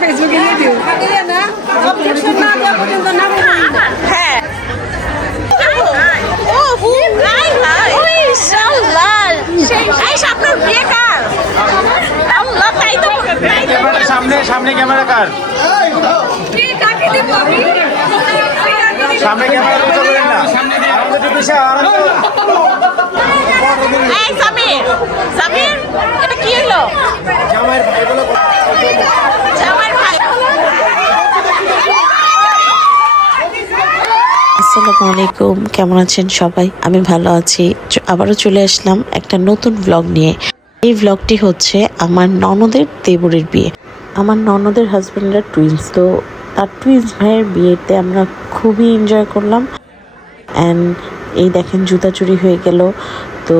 ফেসবুকে দিয়ে দিও না অবজেকশন না দেওয়া পর্যন্ত না হ্যাঁ ও হাই হাই ওই শালাল এই আপনার বিয়ে কার আল্লাহ তাই তো সামনে সামনে ক্যামেরা কার কে কাকে দিব আমি সামনে ক্যামেরা তো করেন না আমাদের তো পিছে এই সামির সামির এটা কি হলো জামাইয়ের ভাই বলে জামাইর ভাই আসসালামু আলাইকুম, কেমন আছেন সবাই? আমি ভালো আছি। আবারও চলে আসলাম একটা নতুন ব্লগ নিয়ে। এই ব্লগটি হচ্ছে আমার ননদের দেবরের বিয়ে। আমার ননদের হাজব্যান্ডরা টুইন্স, তো তার টুইন্স ভাইয়ের বিয়েতে আমরা খুবই এনজয় করলাম। অ্যান্ড এই দেখেন জুতা চুরি হয়ে গেল, তো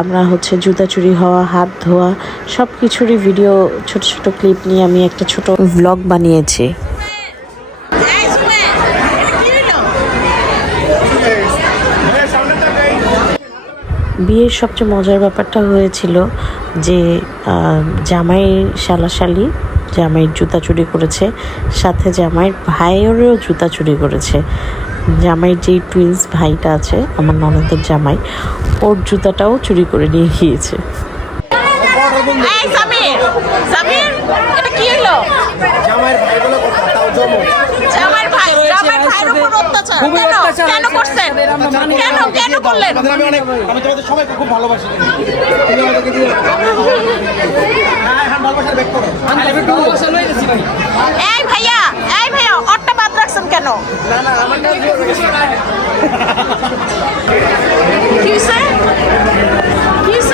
আমরা হচ্ছে জুতা চুরি হওয়া, হাত ধোয়া সব কিছুরই ভিডিও, ছোট ছোট ক্লিপ নিয়ে আমি একটা ছোট ব্লগ বানিয়েছি। বিয়ের সবচেয়ে মজার ব্যাপারটা হয়েছিল যে জামাইয়ের শালাশালি জামাইয়ের জুতা চুরি করেছে, সাথে জামাইয়ের ভাইয়েরও জুতা চুরি করেছে। জামাইয়ের যেই টুইন্স ভাইটা আছে আমার ননদের জামাই, ওর জুতাটাও চুরি করে নিয়ে গিয়েছে। এটা কি হলো জামাইয়ের ভাই বলে কথা তাও জমো জামাইর ভাইয়ের উপর অত্যাচার কেন করছেন কেন করলেন আমি তোমাদের সবাইকে খুব ভালোবাসি তুমি আমাদেরকে দিয়ে হ্যাঁ ভালোবাসার ব্যাক করো আমি ভালোবাসা লই গেছি ভাই এই ভাইয়া অট্টা বাদ রাখছেন কেন না আমার কাছে কি হইছে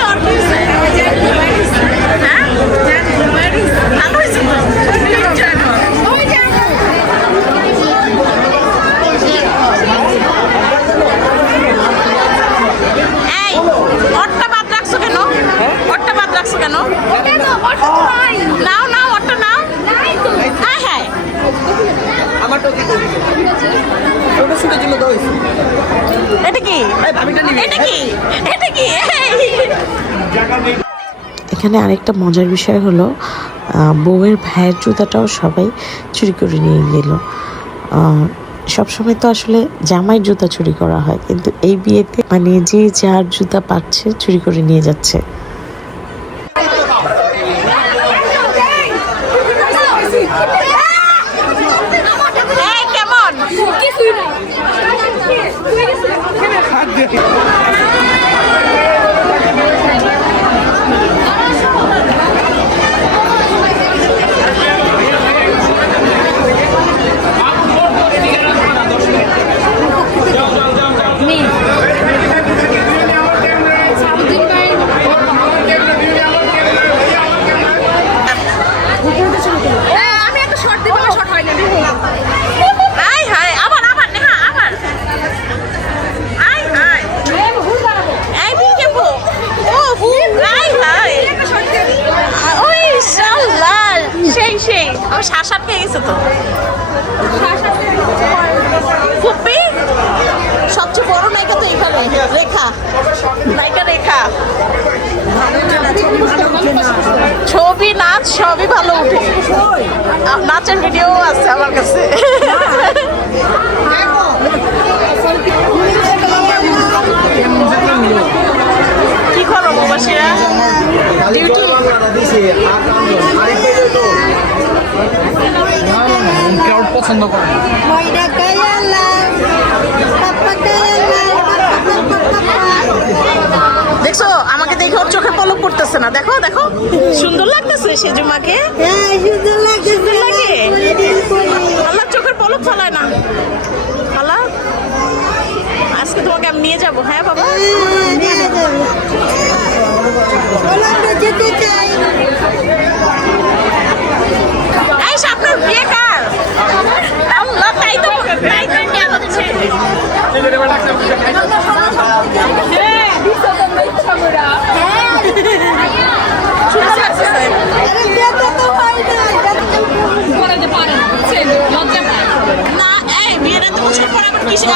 আর কি হইছে হ্যাঁ ভালো হইছে এখানে আরেকটা মজার বিষয় হলো, বউয়ের ভাইয়ের জুতাটাও সবাই চুরি করে নিয়ে গেল। সবসময় তো আসলে জামাইয়ের জুতা চুরি করা হয়, কিন্তু এই বিয়েতে মানে যে যার জুতা পাচ্ছে চুরি করে নিয়ে যাচ্ছে। শ্বাসাপ খেয়ে গেছে তো ফুপি সবচেয়ে বড় নায়িকা তো এখানে রেখা ছবি নাচ সবই ভালো উঠে, নাচের ভিডিও আছে আমার কাছে। কি করো প্রবাসীরা ডিউটি পছন্দ করে দেখছো আমাকে দেখে ওর চোখে পলক পড়তেছে না, দেখো সুন্দর লাগতেছে সেজুমাকে, সুন্দর লাগে। আল্লাহ চোখের পলক ফলায় না। আল্লাহ আজকে তোমাকে আমি নিয়ে যাবো। হ্যাঁ বাবা আপনার বিয়ে কার আল্লাহ তাই তো না এই বিয়ের তো বছর পর আবার কিসে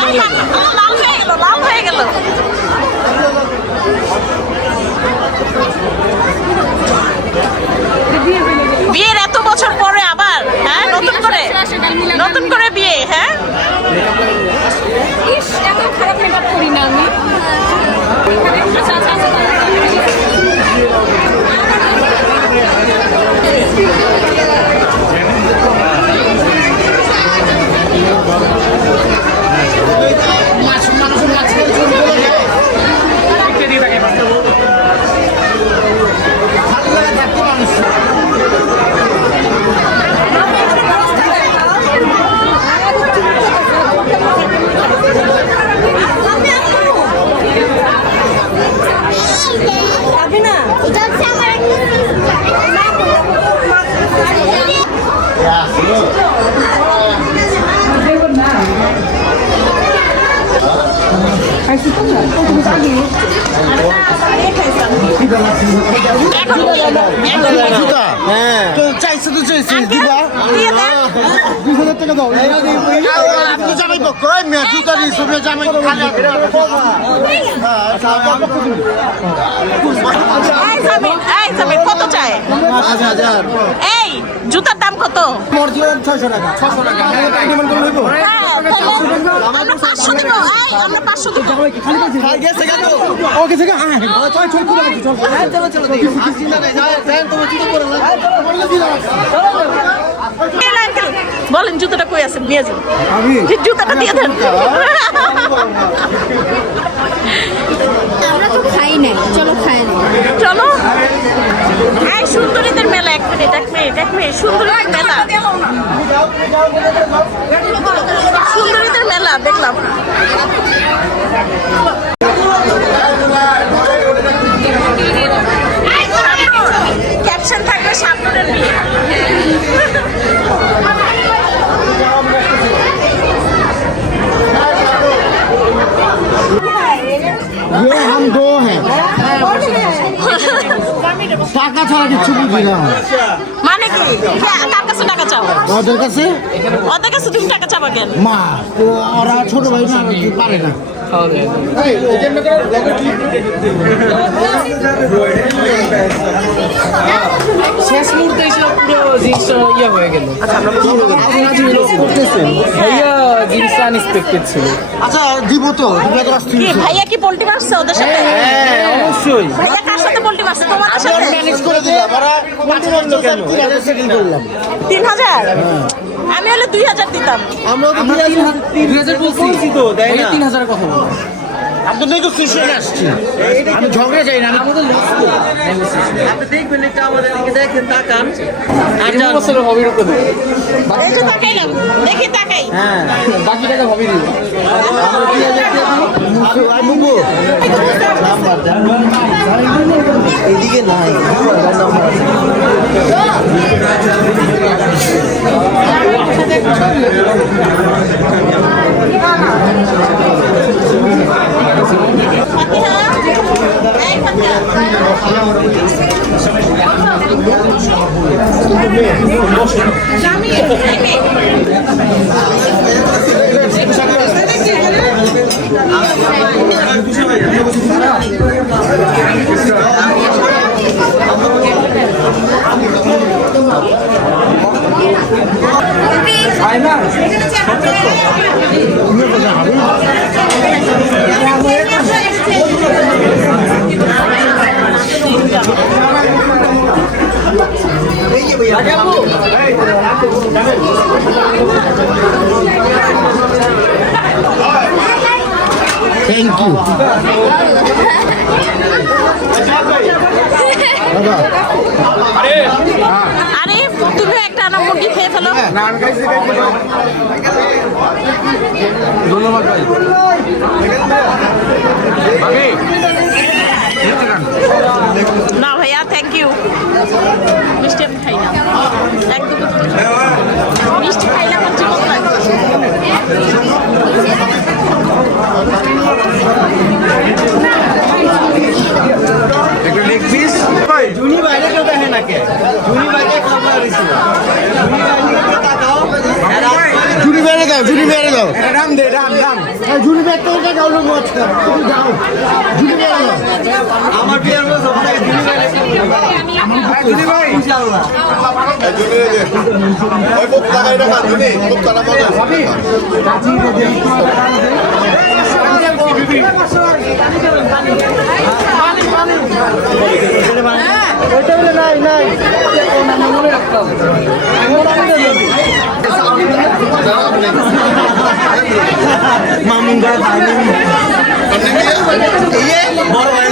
লাল হয়ে গেল হ্যাঁ তো চাইছে তো চাইছে দিবা দিয়ে দেন। 2000 টাকা দাও আপনি জামাই তো কই মেয়ে জুতা দিছ মেয়ে জামাই তো খালি এই সাবিন কত চায়? 5000 এই জুতার দাম কত? মর্জিয়ান 600 টাকা 600 টাকা এটা ডিমান্ড করে হইবো আমরা 500 দেব। এই আমরা 500 দেব। খাই গেছে গেল ওকে থেকে হ্যাঁ চল চল করে চল হ্যাঁ চলো চলো চিন্তা নাই যাও দেন তুমি কি করে আঙ্কেল বলেন জুতাটা কই আছে নিয়ে যান। আমি জুতাটা দিয়ে দেন। আমরা তো খাই নাই, চলো খাই নাই। চলো এই সুন্দরীদের মেলা। এক মিনিট সুন্দরীদের মেলা, সুন্দরীদের মেলা দেখলাম। ক্যাপশন থাকবে সামনের বিয়ে। ये हम दो हैं টাকা ছাড়া কিছু বুঝি না মানে কি কার কাছে টাকা চাও? ওদের কাছে ওদের কাছে তুমি টাকা চাবা কেন? মা ওরা ছোট ভাই না পারে না শেষ মুহূর্তে এসে পুরো জিনিসটা ইয়ে হয়ে গেল। ভাইয়া জিনিসটা আনএক্সপেক্টেড ছিল। আচ্ছা দিব তো কি ভাইয়া কি পোল্ট্রি মারছে ওদের সাথে? হ্যাঁ অবশ্যই। ভাইয়া কার সাথে পোল্ট্রি মারছে? তোমাদের সাথে? ম্যানেজ করে দিলাম ওরা 5,000 সেকেন্ড করলাম 3000? আমি হলে 2000 দিতাম। আমরা তো 2000 বলছি তো, দেয় না 3000 কথা বলো। আমি তো নেগোসিয়েশন আসছি আমি ঝগড়া চাই না আমি আমাদের লস তো আপনি দেখবেন একটা আমাদের দিকে দেখেন তাকান আর বছরের হবির উপরে এই যে তাকাইলাম, দেখি তাকাই। হ্যাঁ বাকি টাকা হবি দিব এইদিকে নাই এই ফাতিহা। থ্যাংক ইউ আরে তুমি একটা আনা মুরগি খেয়ে ফেলো। ধন্যবাদ ভাই না ভাইয়া থ্যাংক ইউ। মিষ্টি আমি খাই না, একদম মিষ্টি খাইলে আমার জীবন লাগে। একটা লেগ পিস জুনি বাইরে কেউ দেখে না কে জুনি বাইরে খাবার হইছিল জুনি বাইরে দাও জুনি বাইরে দাও রাম দে রাম রাম জুনি বাইরে তো টাকা হলো মত তুমি যাও জুনি বাইরে দাও আমার বিয়ার বস আপনাকে জুনি বাইরে জুনি ভাই ইনশাআল্লাহ জুনি ওই খুব টাকাই টাকা জুনি খুব টাকা মজা ওইটা বলে নাই নাই মনে রাখতাম মামুন বড় ভাই বড় ভাই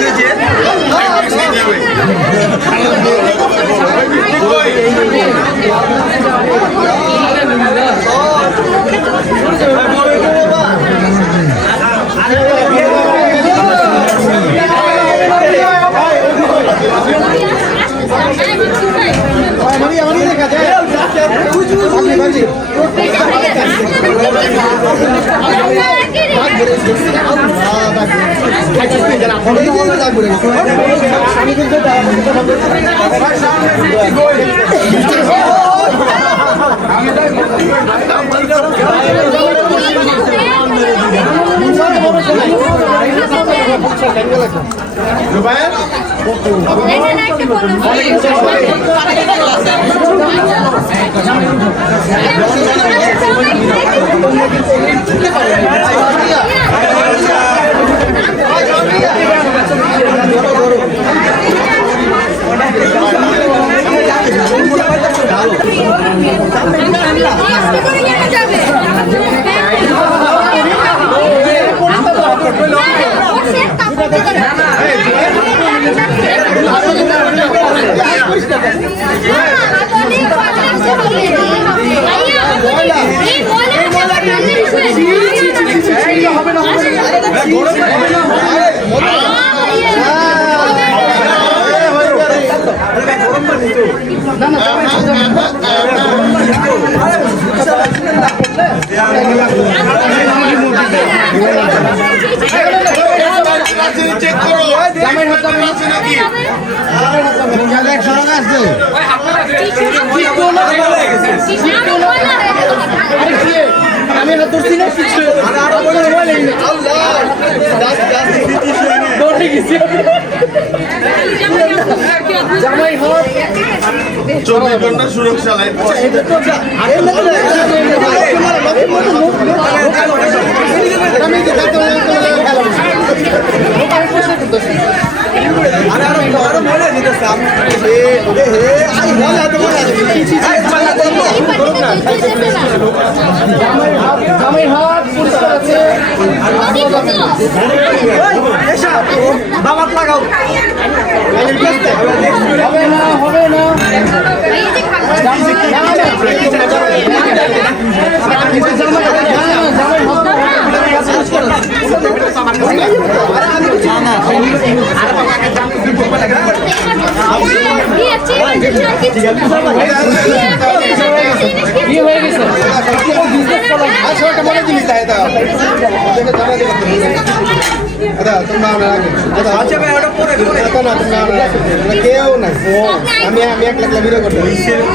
চেক করো আছে নাকি আমি হাত ধরছি না কিছু আরো বলে আল্লাহ দৌড়ে গেছি জামাই হাত 24 ঘন্টা সুরক্ষা লাইন জামাই হাত পরিষ্কার আছে দামাত লাগাও হবে না হবে না বিয়ে হয়ে গেছে মনে জিনিস কেউ নাই আমি এক লাখ ভিডিও করতে চলো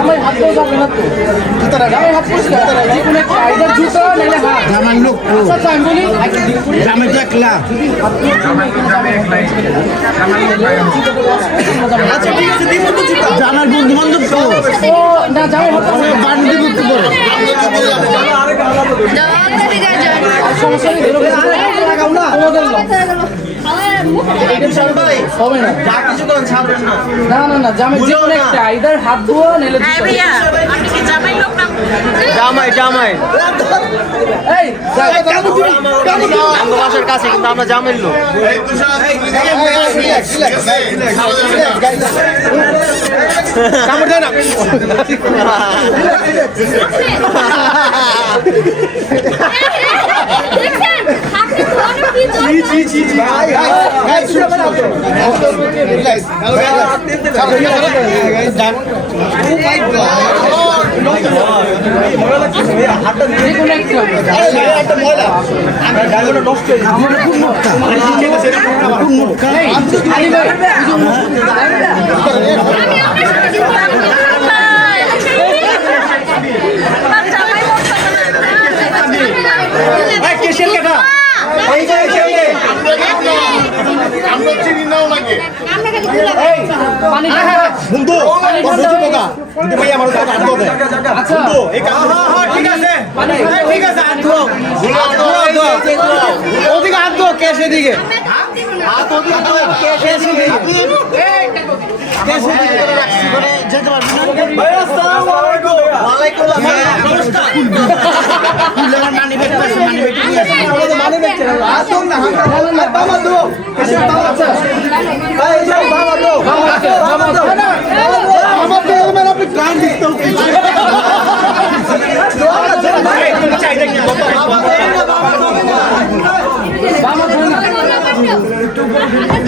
জামাই হাত যাবে না তো জামাই হাত পরিষ্কার যে কোনো একটা আইদার জুতো নাহলে হাত জামাই লোক আচ্ছা আমি বলি জামাই দেখলা আচ্ছা ঠিক আছে দিব তো জুতো জামার বন্ধু বান্ধব তো ও না জামাই হাত বাড়ি দিব তো করে সমস্যা নেই লাগাও না হবে না না না না জামাই যে কোনো একটা আইদার হাত ধোয়া নাহলে জামাই জামাই এই বাসার কাছে কিন্তু আমরা জামাই লোক কামড় দেয় না আমরা চিনি নাও নাকি বন্ধু ভাই আমার কাছে হাত ধরে আচ্ছা এই কাজ ঠিক আছে ঠিক আছে হাত ধো ওদিকে হাত ধো ক্যাশ এদিকে হাত ওদিকে তো যেতে পারবি না। ভাই আসসালামু আলাইকুম। ওয়ালাইকুম আসসালাম। মানি ব্যাগ নিয়ে আসি। মানি ব্যাগ আসুন না। বাবা দো। এসে বাবা আছে। ভাই এসে বাবা দো। বাবা দো। বাবা দো। আমাকে মানে আপনি গান দিতে হবে। চাইটা কি বলতো? বাবা দো। বাবা দো।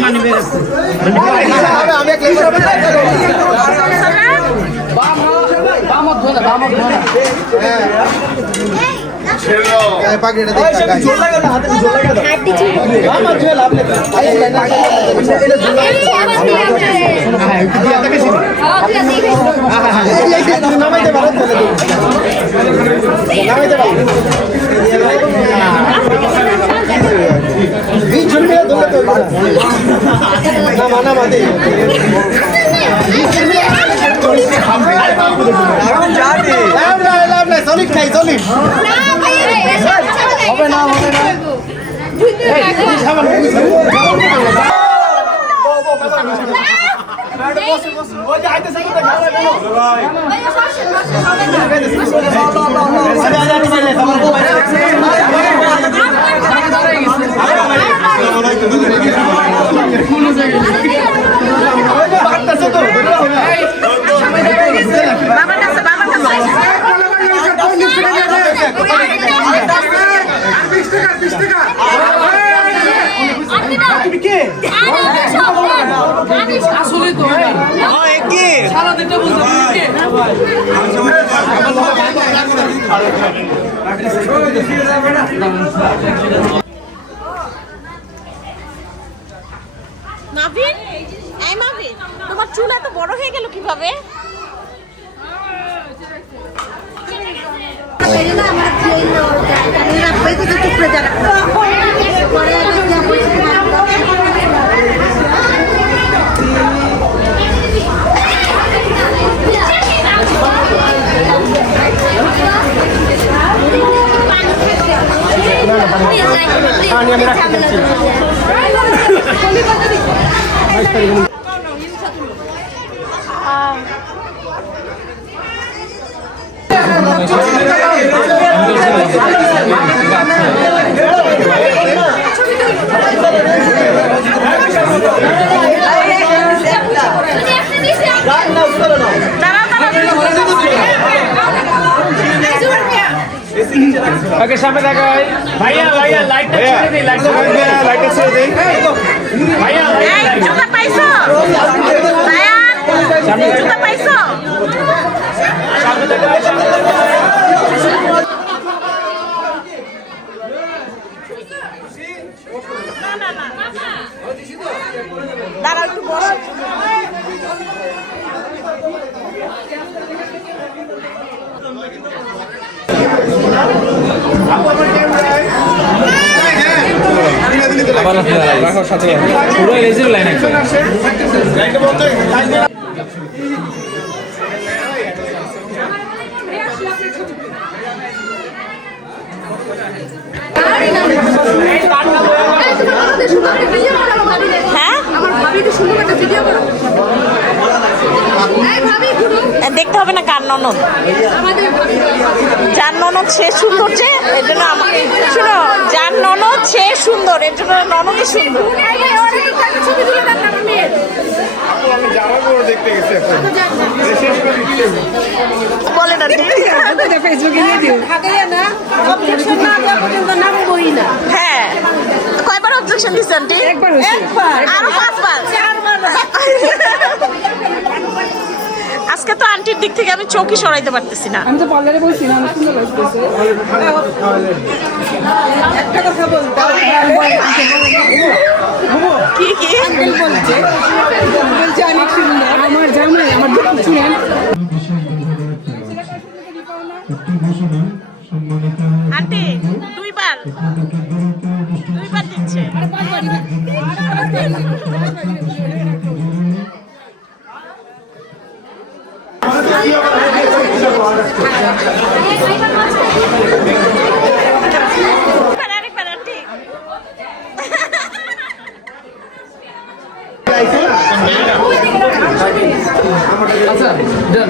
মানি ব্যাগ আছে। আমি এক লেবার হবে। পাগড়িটা দেখ জোর লাগা না হাতে জোর লাগা দাও আমার জোর লাভ নেই এটা জোর লাগা হ্যাঁ দিয়া থেকে ছিল এই নামাইতে পারো তাহলে নামাইতে পারো এই জোর মেলা দোলে তো না মানা মাদে এখন যাবে লাভ নাই সলিড খাই সলিড হবে না হবে না মাভিন, এই মাভিন, তোমার চুল এত বড় হয়ে গেল কিভাবে? ওকে সামনে দেখাই ভাইয়া ভাইয়া লাইটটা ছেড়ে দিই লাইটটা ছেড়ে দিই ভাইয়া এই জুতা পাইছো? ভাইয়া জুতা পাইছো? না না না দাঁড়াও একটু বসো। রাখার সাথে পুরো রেজির লাইন একদম হ্যাঁ দেখতে হবে না কার ননদ, যার ননদ সে সুন্দর, যে এর জন্য আমাকে শুনো, যার ননদ সে সুন্দর, এর জন্য ননদই সুন্দর। বলে না হ্যাঁ, কয়বার অবজেকশন দিচ্ছেন আন্টি? আরো 5 বার। আজকে তো আন্টির দিক থেকে আমি চোখই সরাইতে পারতেছি না। আমি তো পার্লারে বলছি না, অনেক সুন্দর লাগতেছে। একটা কথা বলতে কি কি বলছে অনেক সুন্দর আমার জামাই, আমার শুনেন আন্টি দুইবার দিচ্ছে। আরেকবার আন্টি আইছে আচ্ছা ডান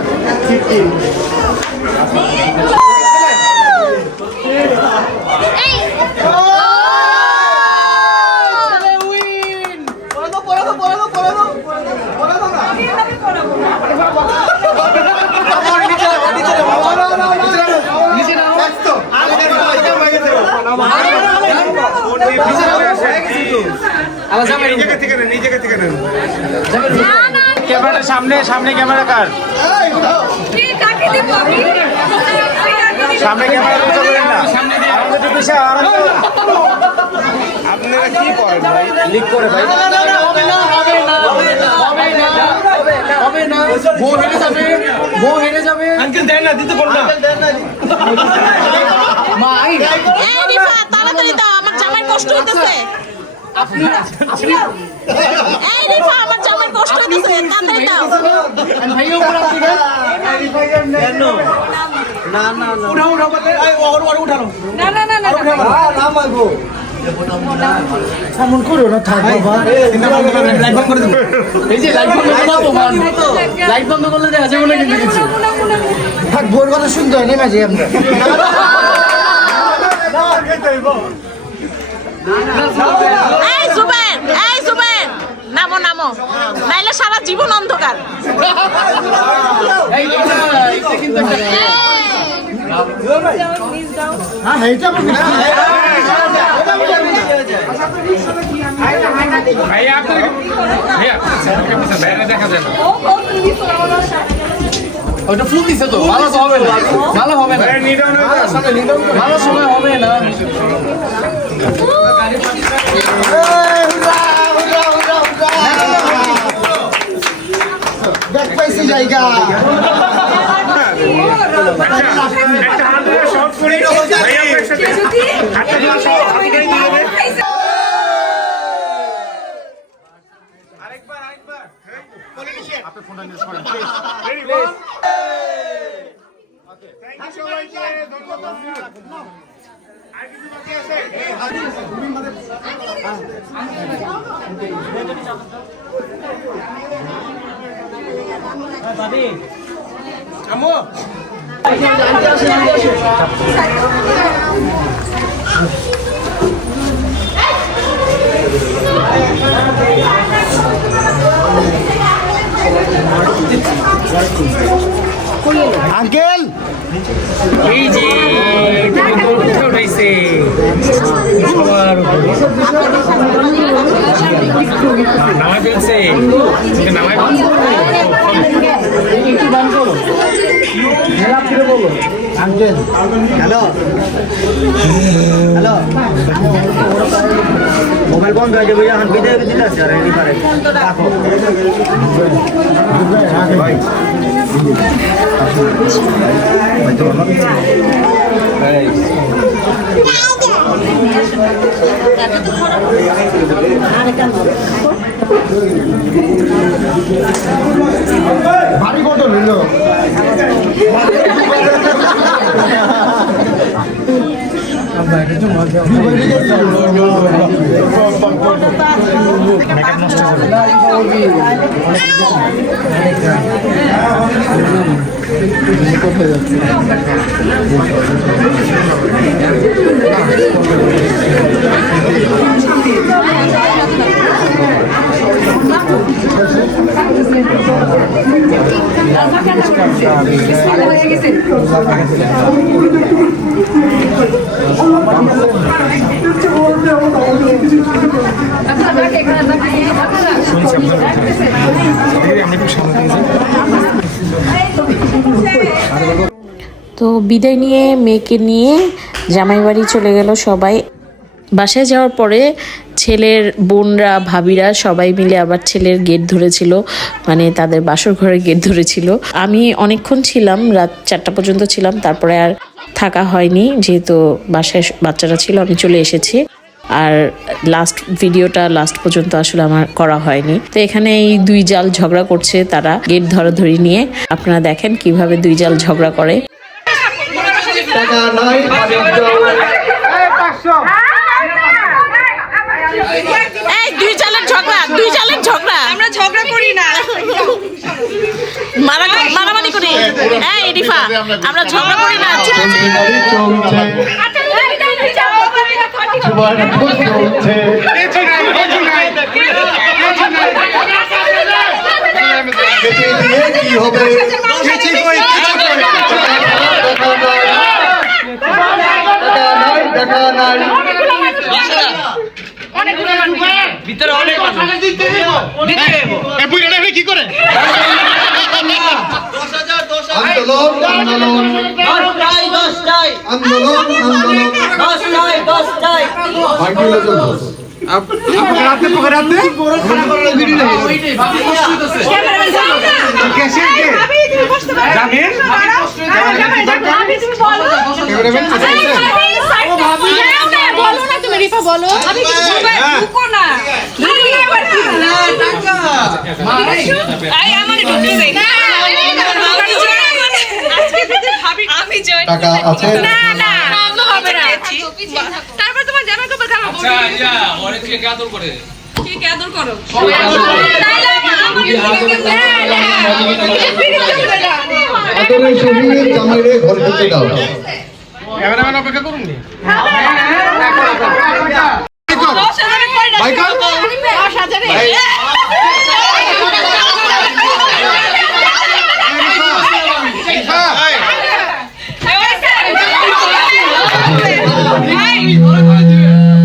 ক্যামেরাটা সামনে সামনে ক্যামেরা কার সামনে ক্যামেরা তো করেন না আমাদের তো পিছে আপনারা কি করেন ভাই লিক করে ভাই হবে না বউ হেরে যাবে আঙ্কেল দেন না দিতে বল না মা এই রিফা তাড়াতাড়ি দাও আমার জামাই কষ্ট হইতেছে এই রিফা আমার জামাই কষ্ট হইতেছে তাড়াতাড়ি দাও ভাইও উপর আসছে কেন না না না উঠাও বলে এই ওর উঠানো না না মাগো এমন করো না থাক বাবা লাইট বন্ধ করে দেব এই যে লাইট বন্ধ করে দাও মান লাইট বন্ধ করলে দেখা যাবে না কিন্তু কিছু থাক বোর কথা শুনতে হয় নেমে যাই আমরা এই জুবের নামো নাইলে সারা জীবন অন্ধকার এই এটা কিন্তু হ্যাঁ এইটা ভাই আপনার ভাইয়া বাইরে দেখা যায় না ওটা ফ্লু দিছে তো ভালো তো হবে না ভালো হবে না ভালো সময় হবে না দেখ পাইছি জায়গা একটা হাত ধরে শর্ট করি ভাইয়া একসাথে হাতটা ধরে শর্ট হাত ধরে দিবে আরেকবার পলিটিশিয়ান আপনি ফোনটা নিয়ে করেন please ready okay thank you সবাইকে ধন্যবাদ আর কিছু বাকি আছে দাদি আম্মু আঙ্কেল এই যে উঠাইছে সবার নামাই ফেলছে নামাই আঙ্কেল হ্যালো হ্যালো মোবাইল বন্ধ হয়ে যাবে এখন বিদায় দিতে আছে আর রেডি করে রাখো ভাই ভারী কত নিল তো বিদায় নিয়ে মেয়েকে নিয়ে জামাই বাড়ি চলে গেল সবাই। বাসায় যাওয়ার পরে ছেলের বোনরা ভাবিরা সবাই মিলে আবার ছেলের গেট ধরেছিল, মানে তাদের বাসর ঘরের গেট ধরেছিল। আমি অনেকক্ষণ ছিলাম, রাত 4টা পর্যন্ত ছিলাম, তারপরে আর থাকা হয়নি, যেহেতু বাসায় বাচ্চারা ছিল আমি চলে এসেছি। আর ভিডিওটা লাস্ট পর্যন্ত আসলে আমার করা হয়নি। তো এখানে এই দুই জাল ঝগড়া করছে, তারা গেট ধরাধরি নিয়ে। আপনারা দেখেন কিভাবে দুই জাল ঝগড়া করে। এই দুই জালের ঝগড়া আমরা ঝগড়া করি না মারামারি করি। এই রিফা, আমরা ঝগড়া করি না। কি হবে দেখা নাই ভিতরে অনেক কি করে আন্দোলন আন্দোলন আন্দোলন আন্দোলন রাতে বলো না তুমি রিফা বলো ঢুকো না টাকা আছে তারপর তোমার জামা কাপড় খাবো অনেকে গাদর করে কি কেদর করো আদরের শহীদ জামাইরে ঘরে ঢুকে দাও ক্যামেরাম্যান অপেক্ষা করুন নি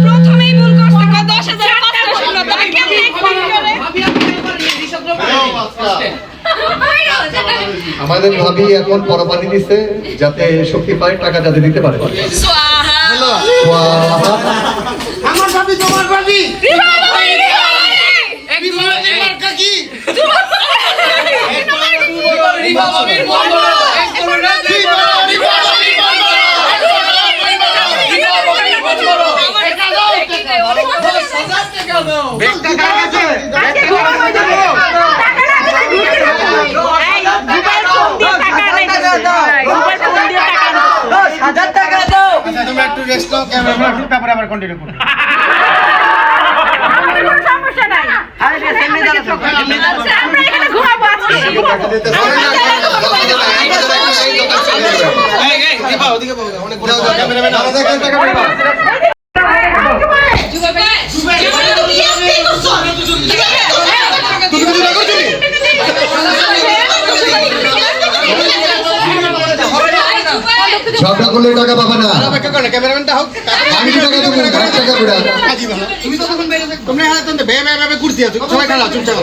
প্রথমেই ভুল করছে 10,500 শূন্য তবে কেমনে আমাদের ভাবি এখন পরপানি দিচ্ছে যাতে শক্তি পায় টাকা যাতে দিতে পারে আমার ভাবি তোমার ভাবি তুমি একটু রেস্ট নাও ক্যামেরাম্যান তারপরে আবার কন্টিনিউ করুন সমস্যা নাই আমরা এখানে ঘুমাবো ঝগড়া করলে টাকা পাবে না ক্যামেরাম্যানটা হোক আমি কি টাকা দেবো টাকা করে তুমি তো তখন তোমরা হাতে ভে ভে ভে ঘুরতে আছো সবাই খারাপ চুপচাপ